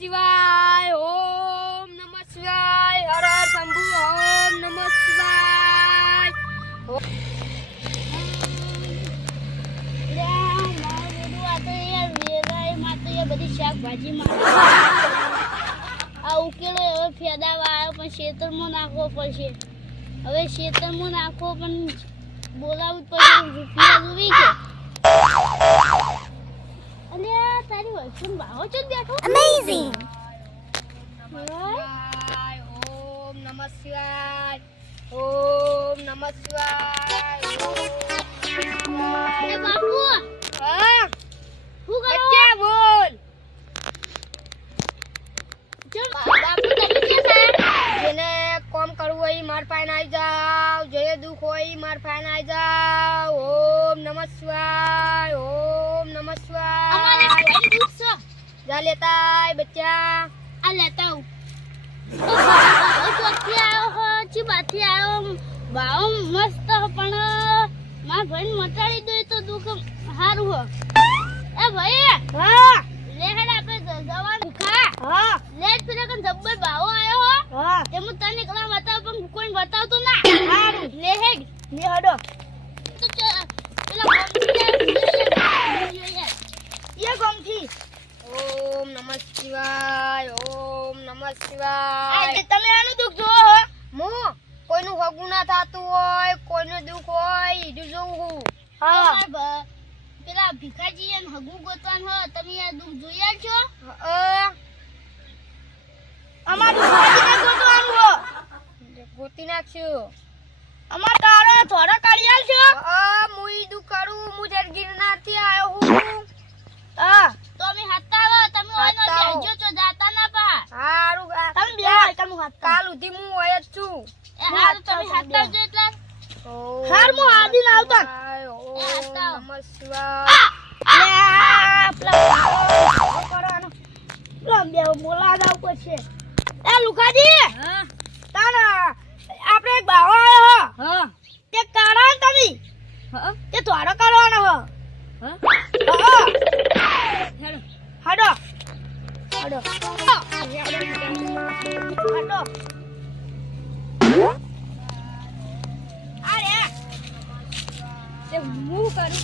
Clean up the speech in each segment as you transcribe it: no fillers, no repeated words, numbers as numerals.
શિવાય ઓમ નમઃ શિવાય હર હર શંભુ ઓમ નમઃ શિવાય બધી શાકભાજી માં આ ઉકેલો હવે ફેદાવા આવ્યો પણ ખેતરમાં નાખવો પડશે હવે ખેતરમાં નાખવો પણ બોલાવવું પડશે રૂપિયા જોવી છે અને તારી વચન ભાવ છે બેઠો અમેઝિંગ ઓમ નમઃ શિવાય ઓમ નમઃ શિવાય એ બાપુ હા હું કરો બચ્ચા બોલ ચલ બાપુ તમે કે જેને કોમ કરવું હોય માર પાસે આવી જાવ જે દુખ હોય માર પાસે આવી જાવ ઓમ નમઃ શિવાય ઓમ નમઃ અમારે શિવાય ભાઈ દૂધ છે જા લેતા બચ્ચા આ લેતા હું ચોથી આવ્યો હો ચી બાથી આવ્યો ભાવ મસ્ત પણ માર ભાઈ મટાડી દો તો દુઃખ સારું હો એ ભાઈ હા લેહડ આપણે જવાનું ખા હા લેટ પેલા કન જબ્બર ભાવ આવ્યો હો હા તે હું તને એકલા બતાવ પણ કોઈ બતાવતો ના હારું લેહેડ લે હડો તો પેલા ये गमथी ओम नमः शिवाय ओम नमः शिवाय તમે આનું દુઃખ જોવો હો મુ કોઈનું હગું ના થાતું હોય કોઈનું દુખ હોય ઈડું જોઉં હું પેલા ભિખાજી એમ હગુ ગોતવાન હો તમે આ દુઃખ જોયા છો અમાર ભિખાજીને ગોતવાનું હો ગોતી નાખશું અમાર તારો થોડા કાઢિયાલ છો મુ ઈ દુઃખ કરું મુ જર ગિરનાર થી આયો હું તો અમે હતાવો તમે ઓનો હતાવો. જજો તો જાતા ના પા હારું તમે બેહો એકમ હાથ કાલ ઉધી હું હોય જ છું એ હારું તમે હતાવજો એટલા હાર મુ આદિન આવતા એ હતાવો. નમઃ શિવાય બોલા જાવ પડશે એ લુખાજી હા તારા આપણે એક બાવો આવ્યો હા તે કાઢો ને તમે હા તે થોડો કાઢવાનો હો હા હડો હેડો હડો હડો અરે તે હું કરું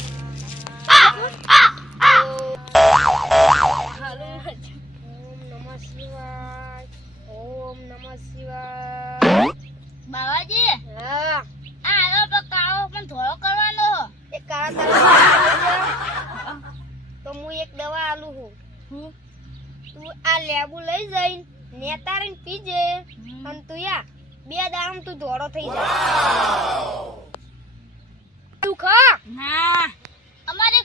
ઓમ નમઃ શિવાય બાવાજી હા આ આલો પકાવો પણ થોડો કરવાનો હો એક કાળા તો હું એક દવા આલું હું તું આ લેબુ લઈ જઈને નેતારીને પીજે અને તું યા 2 દામ તું ધોળો થઈ જાય તું ખા ના અમારે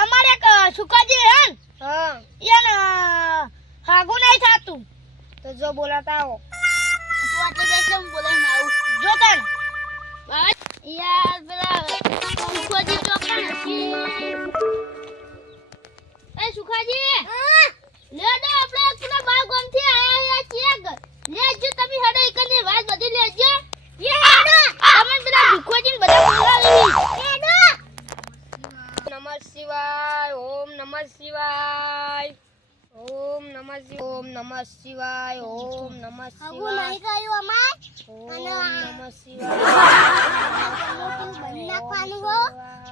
અમારે એક સુકાજી હે ને હા એને હાગુ નહીં થાતું તો જો બોલાતા આવો તું આટલે બેસ હું બોલાઈને આવું જો તને બાવા યાર પેલા સુખાજી ચોકન હતી એ સુખાજી લેડો આપણે પેલા બાર ગામથી આયા ચેક લેજો તમે હડે એકને વાત બધી લેજો એ હેડો તમે પેલા ભૂખોજીને બધા બોલાવી હેડો નમઃ શિવાય ઓમ નમઃ શિવાય ઓમ નમઃ શિવાય ઓમ નમઃ શિવાય ઓમ નમઃ હગુ શિવાય નહીં કર્યું અમાર ઓમ અને નમઃ શિવાય બંધ નાખવાનું હો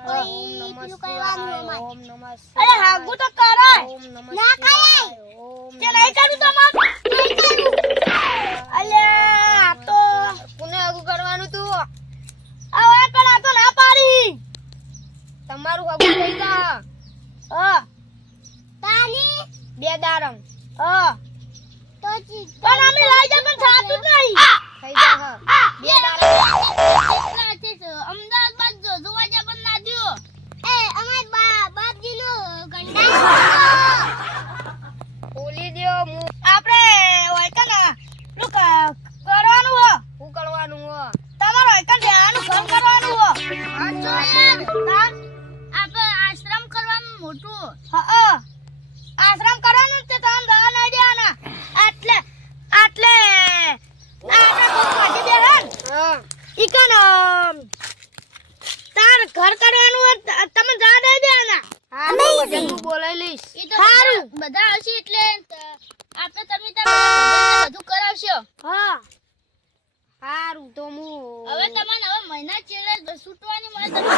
કોઈ પેલું કરવાનું અમાર ઓમ નમઃ અરે શિવાય હાગુ તો કરાય ઓમ નમઃ ના કરાય ઓમ તે નહીં કરું તો અમાર નહીં કરું અલ્યા આ તો કોને હગું કરવાનું તું હવે પણ આ તો ના પાડી તમારું હગું થઈ જા તાની 2 દારમ તો પણ અમે લઈ જા પણ થાતું જ નહીં થઈ જા હ 2 દારમ અમદાવાદ બાદ જોવા જા પણ ના દ્યો એ અમાર બાપજી નો ગંડા બોલી દ્યો હું આપણે હોય કે ને લુક કરવાનું હો હું કરવાનું હો તમારો હોય કે ધ્યાનનું ઘર કરવાનું હો આ જો યાર આપણે આશ્રમ કરવાનું મોટું હા આશ્રમ કરવાનું તે તમને દવા નહીં દેવાના એટલે આપણે ખૂબ કાઢી દે હે ઈ કન તાર ઘર કરવાનું હોય તમે જા દઈ દેવાના હા હું બોલાઈ લઈશ એ તો બધા આવશે એટલે આપણે તમે ત્યાં બધું કરાવશો. હા સારું તો હું હવે તમારે હવે મહિના ચેડે છૂટવાની મળે તમે